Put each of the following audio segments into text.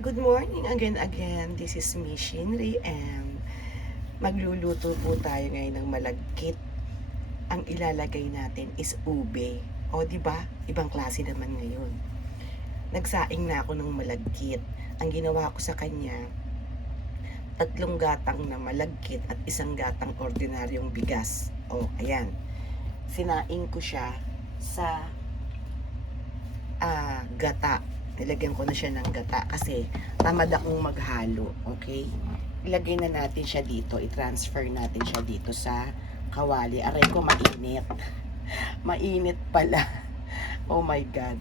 Good morning again. This is Miss Shinri and magluluto po tayo ngayon ng malagkit. Ang ilalagay natin is ube. O di ba? Ibang klase naman ngayon. Nagsaing na ako ng malagkit. Ang ginawa ko sa kanya, 3 gatang na malagkit at 1 gatang ordinaryong bigas. O, ayan. Sinaing ko siya sa gata. Nilagyan ko na siya ng gata kasi tamad akong maghalo, okay? Ilagay na natin siya dito, i-transfer natin siya dito sa kawali. Aray ko, mainit. Mainit pala. Oh my God.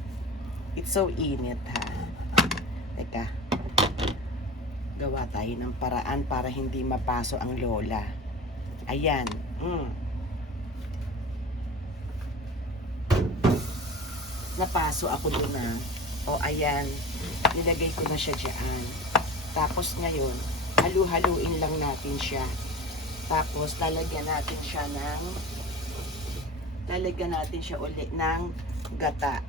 It's so init, ha? Teka. Gawa tayo ng paraan para hindi mapaso ang lola. Ayan. Napaso ako doon na. O ayan, nilagay ko na siya dyan. Tapos ngayon, halu-haluin lang natin siya. Tapos lalagyan natin siya uli ng gata.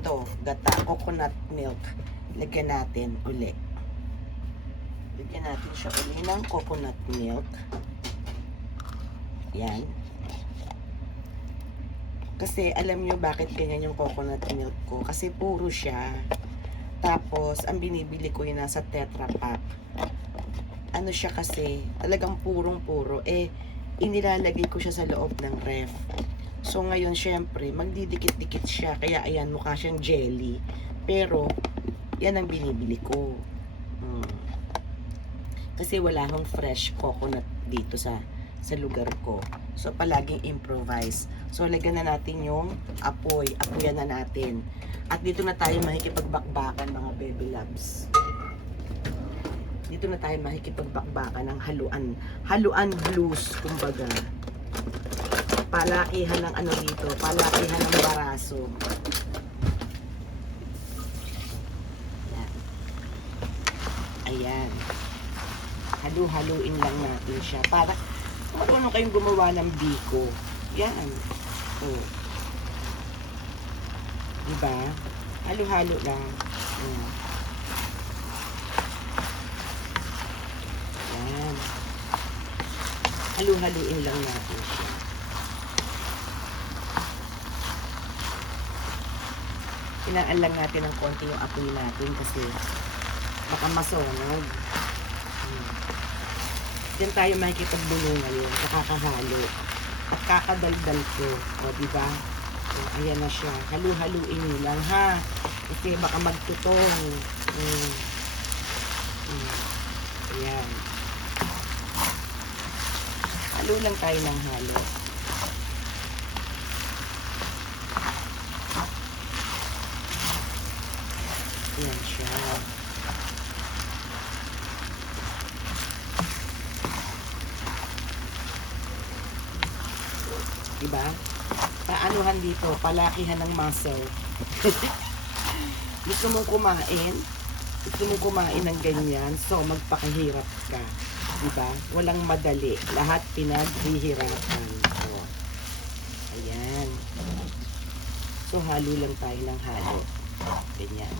Ito, gata, coconut milk. Lagyan natin uli. Lagyan natin siya uli ng coconut milk. Ayan. Kasi alam nyo bakit ganyan yung coconut milk ko. Kasi puro siya. Tapos, ang binibili ko yun nasa Tetra Pak. Ano siya kasi, talagang purong-puro. Inilalagay ko siya sa loob ng ref. So, ngayon, syempre, magdidikit-dikit siya. Kaya, ayan, mukha siyang jelly. Pero, yan ang binibili ko. Kasi wala akong fresh coconut dito sa lugar ko. So, palaging improvise. So, lagyan na natin yung apoy. Apoyan na natin. At dito na tayo makikipagbakbakan, mga baby loves. Dito na tayo makikipagbakbakan ng haluan. Haluan blues, kumbaga. Palakihan ng ano dito. Palakihan ng baraso. Ayan. Ayan. Halu-haluin lang natin siya. Para marunong kayong gumawa ng biko. Yan. Oh. Diba? Halo-halo lang. Yan. Halo-haluin lang natin siya. Inaan lang natin ng konti yung apoy natin kasi baka masunog. Diyan tayo makikipagbulo ngayon sa kakahalo. At kakadaldal ko. O, diba? So, ayan na siya. Halu-haluin nyo lang, ha? Kasi baka magtutong. Ayan. Halo lang tayo ng halo. Ayan siya. Diba? Paanuhan dito, palakihan ng muscle. Gusto mong kumain ng ganyan, so magpakahirap ka. Diba? Walang madali. Lahat pinaghihirapan. So, ayan. So, halo lang tayo ng halo. Ganyan.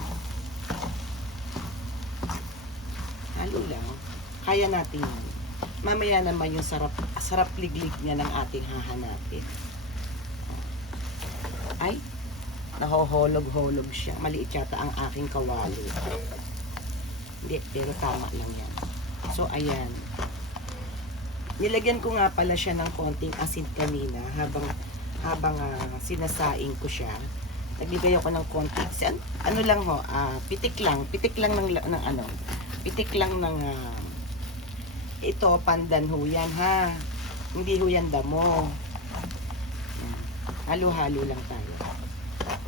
Halo lang. Kaya natin yan. Mamaya naman yung sarap liglig niya ng ating hahanapin. Ay, nahoholog-holog siya. Maliit yata ang aking kawali. Hindi, pero tama lang yan. So, ayan. Nilagyan ko nga pala siya ng konting asin kanina habang sinasaing ko siya. Nagbibigay ako ng konting ano lang ho, pitik lang ng ano. Pitik lang ng ito, pandan ho yan, ha? Hindi ho yan damo. Halo-halo lang tayo.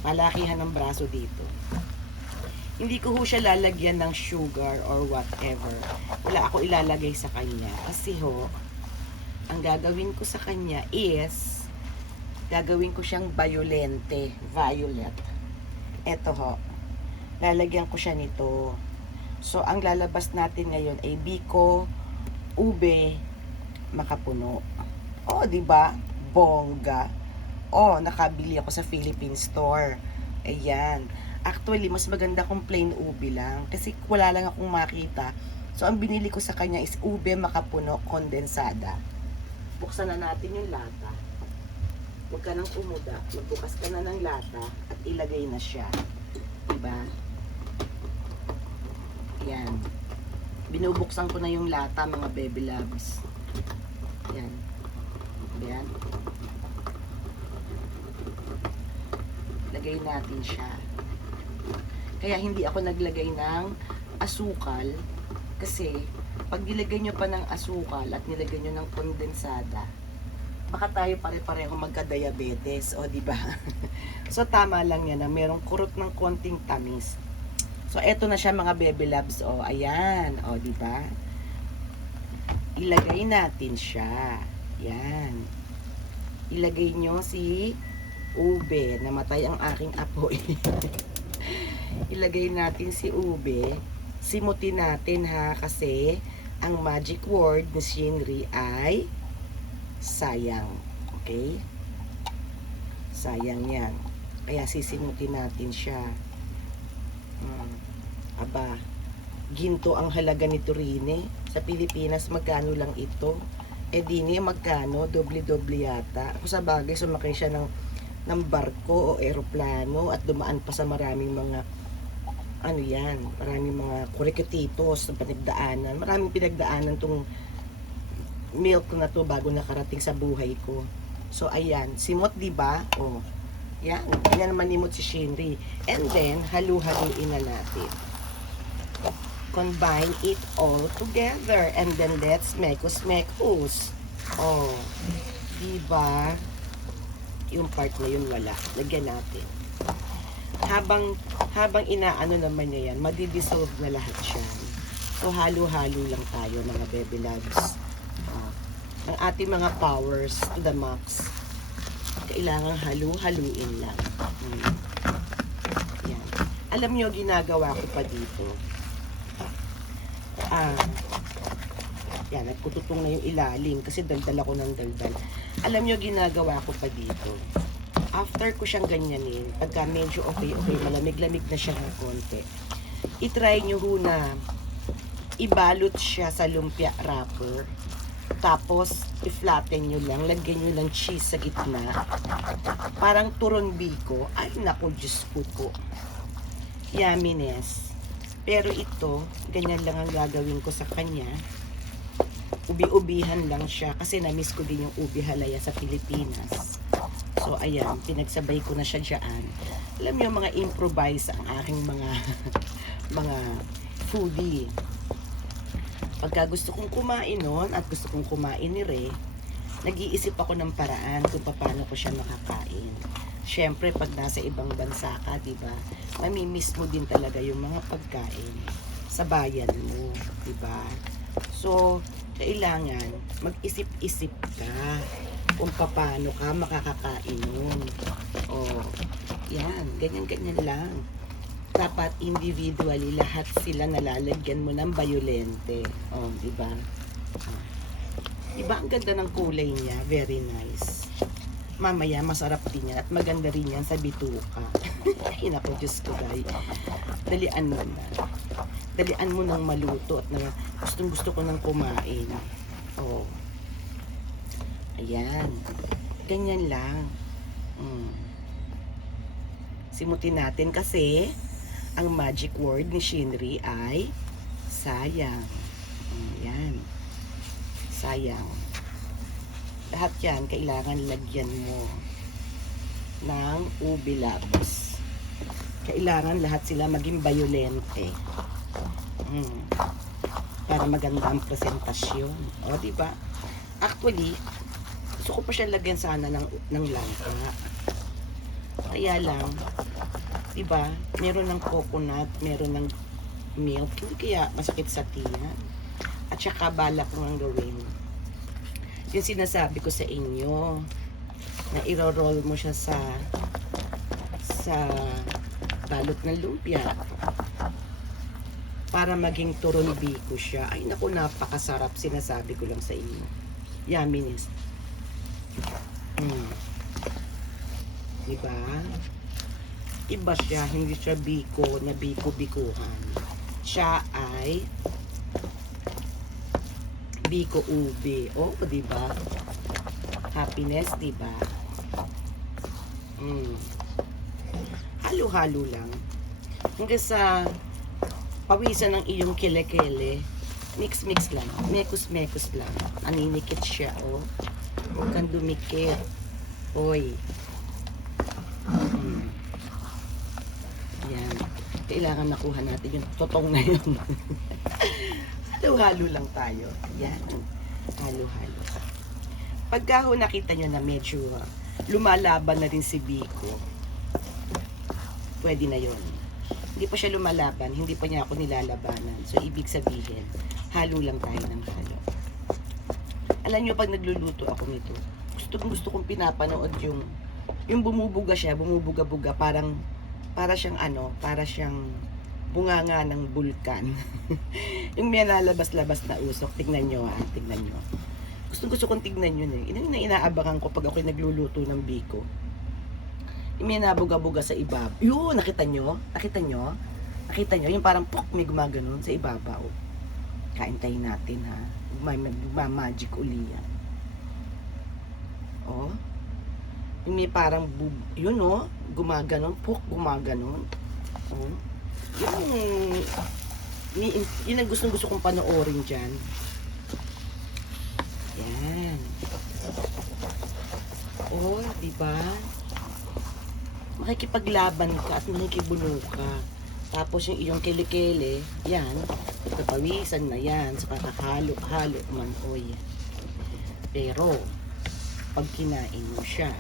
Malakihan ng braso dito. Hindi ko ho siya lalagyan ng sugar or whatever. Wala ako ilalagay sa kanya. Kasi ho, ang gagawin ko sa kanya is, gagawin ko siyang violet. Eto ho, lalagyan ko siya nito. So, ang lalabas natin ngayon ay biko, ube, makapuno. O, diba? Bongga. O, nakabili ako sa Philippine store. Ayan. Actually, mas maganda kung plain ube lang. Kasi wala lang akong makita. So, ang binili ko sa kanya is ube makapuno kondensada. Buksan na natin yung lata. Huwag ka nang umuda. Magbukas ka na ng lata at ilagay na siya. Diba? Yan. Binubuksan ko na yung lata, mga baby loves. Yan. Yan. Lagay natin siya. Kaya hindi ako naglagay ng asukal kasi pag nilagay nyo pa ng asukal at nilagay nyo ng kondensada, baka tayo pare-pareho magka-diabetes, o di ba? So tama lang yan na merong kurot ng konting tamis. So eto na siya mga baby loves, o ayan, o di ba? Ilagay natin siya. Yan. Ilagay nyo si ube. Namatay ang aking apoy. Ilagay natin si ube. Simutin natin ha, kasi ang magic word ni Shinri ay sayang. Okay? Sayang yan. Kaya sisimutin natin siya. Aba, ginto ang halaga nito rin. Sa Pilipinas, magkano lang ito? Eh dini, magkano? Doble-doble yata. Ako sa bagay, sumakay siya ng barko o eroplano at dumaan pa sa maraming mga ano yan, maraming mga kurikititos na pinagdaanan. Maraming pinagdaanan tong milk na to bago nakarating sa buhay ko. So ayan, simot, di ba? Oh. Yan, yan manimot si Shinri. And then halu-haluin na natin. Combine it all together and then let's mekos-mekos. Oh. Di ba? Yung part na yun wala. Lagyan natin. Habang inaano naman niya yan, madidissolve na lahat siya. So, halo-halo lang tayo, mga baby loves. Ang ating mga powers to the max. Kailangan halu-haluin lang. Yan. Alam nyo, ginagawa ko pa dito. Yan, nagkututong na yung ilalim kasi daldal ako ng daldal. Alam nyo, ginagawa ko pa dito. After ko siyang ganyanin, pagka medyo okay, malamig-lamig na siya ng konti, itry nyo ho na ibalot siya sa lumpia wrapper, tapos i-flatten nyo lang, lagyan nyo lang cheese sa gitna, parang turon biko. Ay naku, Diyos ko po, yumminess. Pero ito, ganyan lang ang gagawin ko sa kanya. Ubi-ubihan lang siya kasi na-miss ko din yung ubi halaya sa Pilipinas. So, ayan, pinagsabay ko na siya dyan. Alam niyo, mga improvise ang aking mga mga foodie. Pagka gusto kong kumain nun at gusto kong kumain ni Re, nag-iisip ako ng paraan kung paano ko siya makakain. Siyempre, pag nasa ibang bansa ka, diba, mamimiss mo din talaga yung mga pagkain sa bayan mo, diba? So, kailangan mag-isip-isip ka kung paano ka makakakain nun. O, yan, ganyan-ganyan lang. Dapat individually, lahat sila nalalagyan mo ng bayolente. O, diba? Diba, ang ganda ng kulay niya? Very nice. Mamaya, masarap din yan. At maganda rin yan sa bituka. Ay, naku, Diyos ko, guys. Dalian mo na. Dalian mo ng maluto at na gustong-gusto ko nang kumain. O. Ayan. Ganyan lang. Simutin natin kasi ang magic word ni Shinri ay sayang. Ayan. Sayang. Lahat yan, kailangan lagyan mo ng ubi labs. Kailangan lahat sila maging bayolente. Para maganda ang presentasyon. O, diba? Actually, gusto ko pa siya lagyan sana ng langka. Kaya lang, diba, meron ng coconut, meron ng milk, hindi kaya masakit sa tiyan. At saka balak ko ang gawin. Yung sinasabi ko sa inyo, na iro-roll mo siya sa balot ng lumpia para maging turon biko siya. Ay naku, napakasarap, sinasabi ko lang sa inyo. Yumminess. Diba? Iba siya, hindi siya biko na biko-bikuhan. Siya ay biko ube. Oh, di ba? Happiness, di ba? Halo-halo lang. Hanggang sa pawisan ng iyong kele-kele, mix-mix lang. Mekos-mekos lang. Aninikit siya, oh. Huwag kang dumikit. Hoy. Yan. Kailangan nakuha natin yung totong na yun. Halo-halo lang tayo. Yan. Halo-halo. Pagka ho nakita nyo na medyo lumalaban na rin si Biko, pwede na yon. Hindi pa siya lumalaban, hindi pa niya ako nilalabanan. So, ibig sabihin, halo lang tayo ng halo. Alam nyo, pag nagluluto ako nito, gusto kong pinapanood yung bumubuga siya, bumubuga-buga, para siyang bunganga ng bulkan. Yung may nalabas-labas na usok, tignan nyo ha, tignan nyo. Gusto kong tignan yun eh. Inaabangan ko pag ako'y nagluluto ng biko. Yung may nabuga-buga sa ibabaw. Yun, nakita nyo? Nakita nyo? Nakita nyo? Yung parang puk, may gumaganon sa ibabaw. Kain tayo natin ha. Magic uli yan. Oh. Yung may parang, yun oh, gumaganon, puk, gumaganon. Oh. Yun ang gusto kong panoorin dyan. Yan. Oh, diba? Makikipaglaban ka at makikibuno ka. Tapos yung iyong kilikili, yan, papawisan na yan sa kakahalo-halo man, oy. Pero, pag kinain mo siya,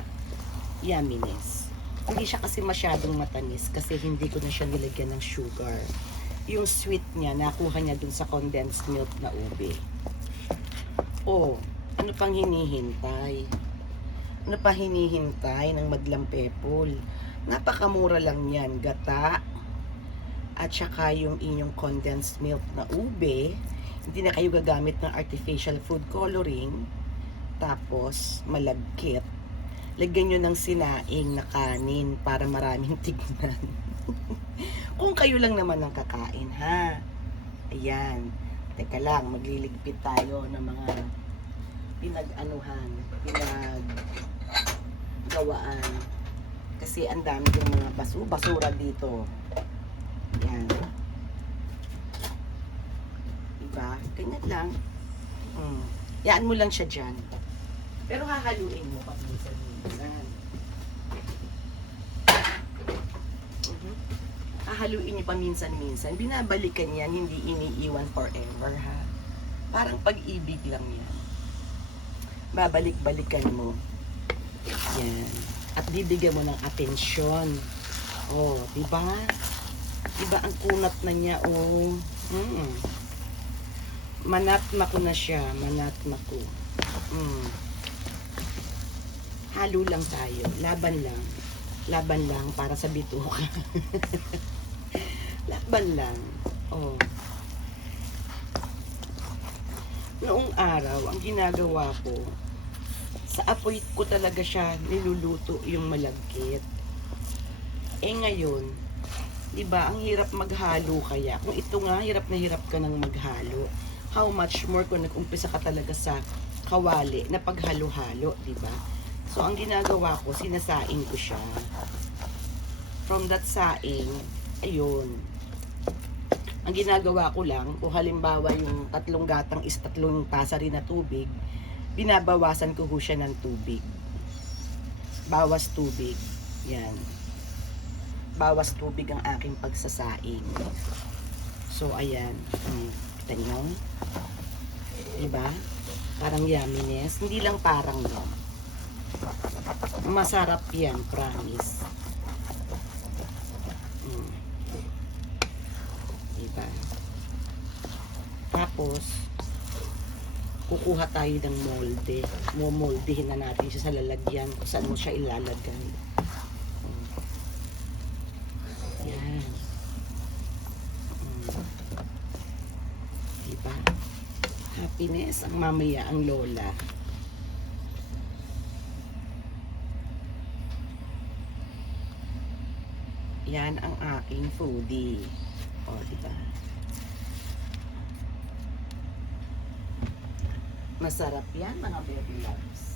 yumminess. Hindi siya kasi masyadong matamis kasi hindi ko na siya nilagyan ng sugar. Yung sweet niya, nakuha niya dun sa condensed milk na ube. Oh, ano pang hinihintay? Ano pa hinihintay ng Madlang People? Napakamura lang yan, gata. At saka yung inyong condensed milk na ube. Hindi na kayo gagamit ng artificial food coloring. Tapos, malagkit. Lagyan nyo ng sinaing na kanin para maraming tignan. Kung kayo lang naman ang kakain, ha? Ayan. Teka lang, magliligpit tayo ng mga pinaggawaan. Kasi ang dami yung mga basura dito. Yan. Diba? Ganyan lang. Yaan mo lang siya dyan. Pero hahaluin mo pag minsan. Hahaluin niyo pa minsan-minsan. Binabalikan yan, hindi iniiwan forever, ha? Parang pag-ibig lang yan. Babalik-balikan mo. Yan. At bibigyan mo ng atensyon. Oh, diba? Diba ang kunat na niya, oh. Manatma ko na siya. Manatma ko. Halo lang tayo. Laban lang. Laban lang para sa bituka. Laban lang. Oh. Noong araw, ang ginagawa ko, sa apoy ko talaga siya niluluto yung malagkit. Eh ngayon, di ba, ang hirap maghalo kaya. Kung ito nga, hirap na hirap ka nang maghalo. How much more kung nag-umpisa ka talaga sa kawali na paghalo-halo, di ba? So, ang ginagawa ko, sinasaing ko siya. From that saing, ayun. Ang ginagawa ko lang, kung halimbawa yung 3 gatang is 3 tasa rin na tubig, binabawasan ko siya ng tubig. Bawas tubig. Yan. Bawas tubig ang aking pagsasaing. So, ayan. Kita nyo? Diba? Parang yumminess. Hindi lang parang yan. Masarap yan, promise. Diba? Tapos, kukuha tayo ng molde. Momoldehin na natin siya sa lalagyan kung saan mo siya ilalagay. Yan. Diba? Happiness ang mamaya ang lola. aking foodie. O, diba? Masarap yan, mga baby loves.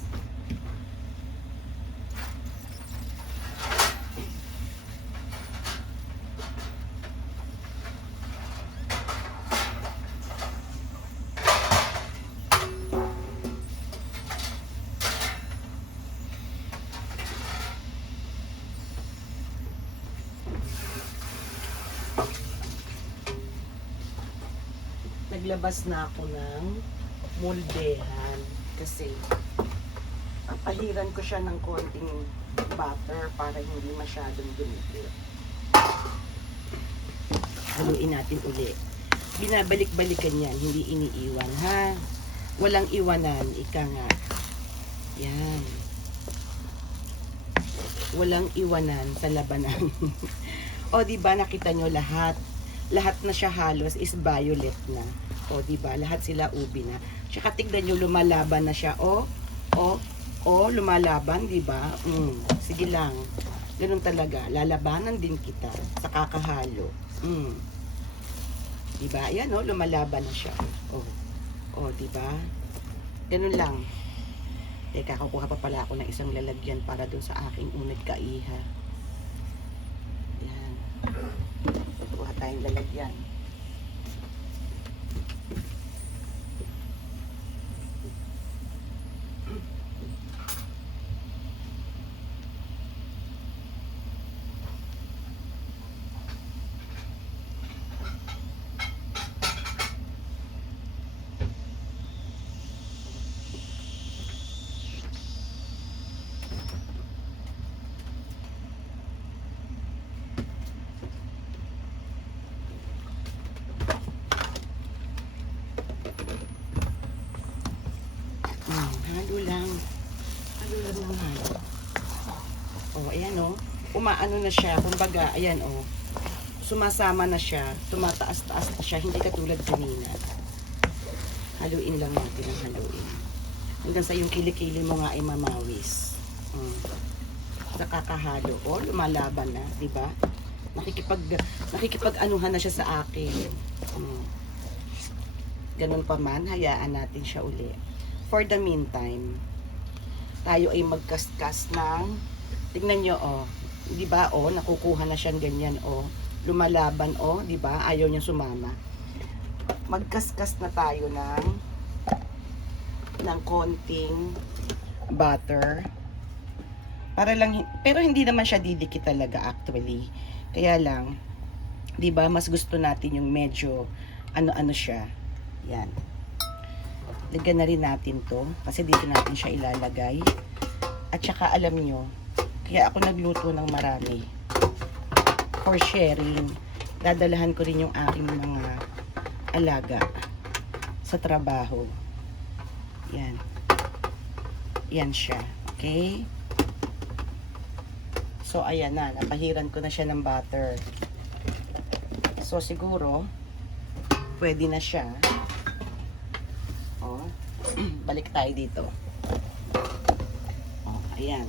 Naglabas na ako ng moldehan kasi papahiran ko siya ng konting butter para hindi masyadong dumikit. Haluin natin uli. Binabalik-balikan yan, hindi iniiwan, ha? Walang iwanan, ika nga. Yan. Walang iwanan sa labanan. O, diba, nakita nyo lahat? Lahat na siya halos is violet na. O, diba? Lahat sila ubi na. Tsaka tignan nyo, lumalaban na siya. O, lumalaban, diba? Sige lang. Ganun talaga. Lalabanan din kita sa kakahalo. Diba? Ayan, o, lumalaban na siya. O, diba? Ganun lang. Teka, kukuha pa pala ako ng isang lalagyan para dun sa aking unad kaiha. Ayan. Kuha tayong lalagyan. Halo lang. Halo lang ng halo. O, ayan o. Umaano na siya. Kumbaga, ayan o. Sumasama na siya. Tumataas-taas na siya. Hindi katulad kanina. Haluin lang natin ang haluin. Hanggang sa yung kilikili mo nga ay mamawis. Sa kakahalo. O, lumalaban na. Diba? Nakikipag-anuhan na siya sa akin. Ganun pa man, hayaan natin siya uli. For the meantime, tayo ay magkaskas ng, tignan nyo, di ba, nakukuha na siyang ganyan, lumalaban, di ba, ayaw niya sumama. Magkaskas na tayo ng konting butter. Para lang, pero hindi naman siya didikit talaga actually. Kaya lang, di ba, mas gusto natin yung medyo, ano-ano siya. Yan. Lagyan na rin natin to kasi dito natin siya ilalagay. At saka alam nyo, kaya ako nagluto ng marami for sharing. Dadalahan ko rin yung aking mga alaga sa trabaho. Yan. Yan siya. Okay? So ayan na, napahiran ko na siya ng butter. So siguro pwede na siya. Balik tayo dito. Ayan.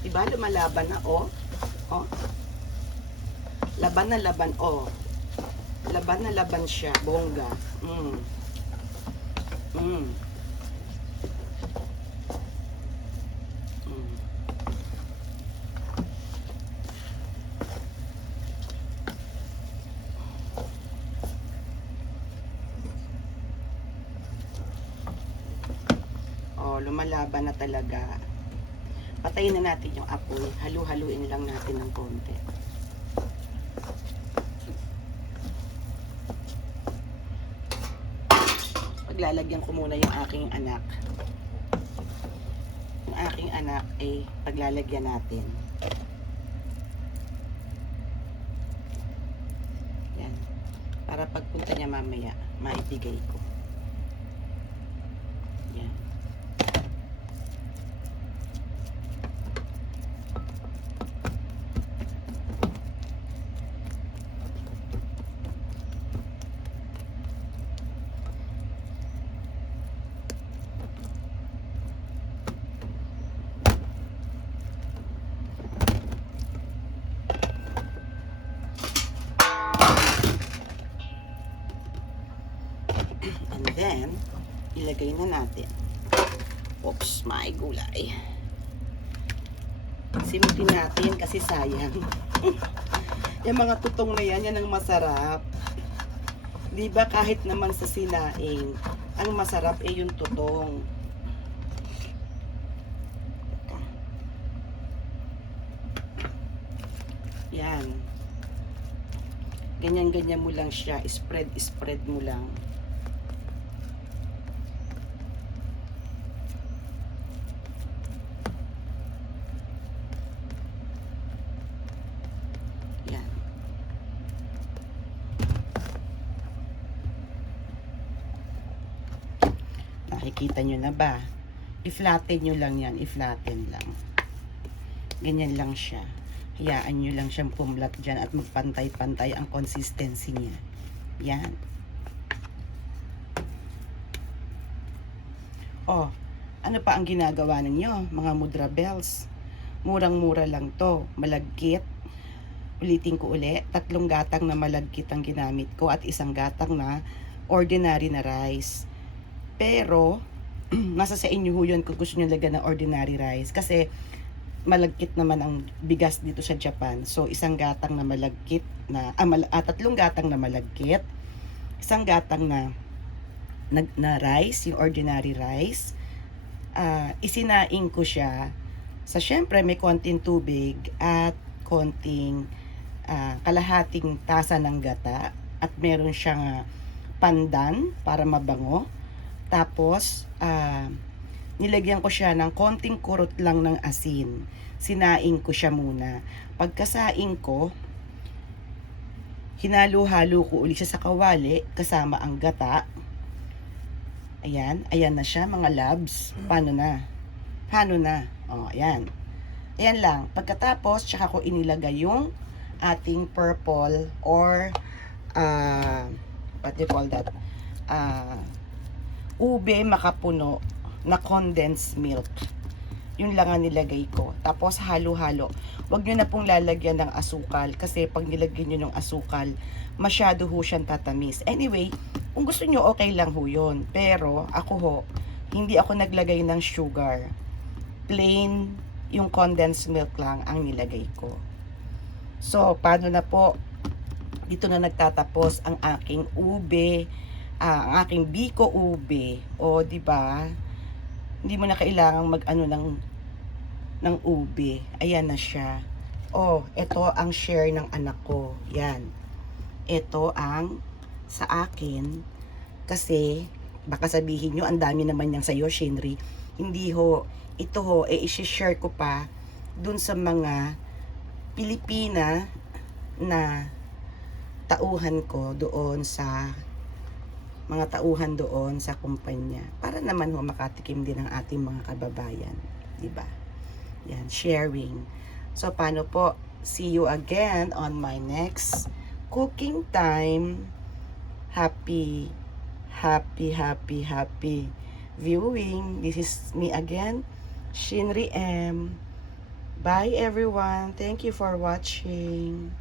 Diba lumalaban na, laban na laban, laban na laban siya, bongga. Lumalaban na talaga. Patayin na natin yung apoy. Halu-haluin lang natin ng konti. Paglalagyan ko muna yung aking anak. Yung aking anak ay paglalagyan natin. Yan. Para pagpunta niya mamaya, maibigay ko. Yan. then, ilagay na natin. Oops, may gulay. Simutin natin kasi sayang. Yung mga tutong na yan ang masarap. Diba kahit naman sa sinaing, ang masarap yung tutong. Yan. Ganyan-ganyan mo lang siya. Spread mo lang. Yan. Nakikita nyo na ba? I-flatten nyo lang yan. I-flatten lang. Ganyan lang siya. Hayaan nyo lang siyang pumlat dyan at magpantay-pantay ang consistency niya. Yan. Oh, ano pa ang ginagawa ninyo, mga mudra bells? Murang-mura lang to. Malagkit. Ulitin ko uli. 3 gatang na malagkit ang ginamit ko at 1 gatang na ordinary na rice. Pero, nasa sa inyo ho yun kung gusto nyo lagyan ng ordinary rice. Kasi, malagkit naman ang bigas dito sa Japan. So, 1 gatang na malagkit na, 3 gatang na malagkit, 1 gatang na rice, yung ordinary rice. Isinaing ko siya sa, syempre, may konting tubig at konting kalahating tasa ng gata. At meron siyang pandan para mabango. Tapos, nilagyan ko siya ng konting kurot lang ng asin. Sinaing ko siya muna. Pagkasaing ko, hinalo-halo ko ulit siya sa kawali kasama ang gata. Ayan. Ayan na siya mga loves. Paano na? Paano na? O, ayan. Ayan lang. Pagkatapos, tsaka ko inilagay yung ating purple or what do you call that? Ube makapuno na condensed milk. Yun lang ang nilagay ko. Tapos halo-halo. Huwag nyo na pong lalagyan ng asukal kasi pag nilagyan nyo ng asukal, masyado ho siyang tatamis. Anyway, kung gusto nyo, okay lang ho yun. Pero ako ho, hindi ako naglagay ng sugar. Plain yung condensed milk lang ang nilagay ko. So, paano na po? Dito na nagtatapos ang aking ube, ang aking biko ube. O, di ba? Hindi mo na kailangang mag-ano ng ube. Ayan na siya. O, ito ang share ng anak ko. Yan. Ito ang sa akin. Kasi, baka sabihin nyo, ang dami naman niyang sa'yo, Shinri. Hindi ho. Ito ho, i-share ko pa dun sa mga Pilipina na tauhan ko doon sa mga tauhan doon sa kumpanya para naman ho makatikim din ng ating mga kababayan, di ba? Yan, sharing. So paano po? See you again on my next cooking time. Happy viewing. This is me again, Shinri M. Bye everyone. Thank you for watching.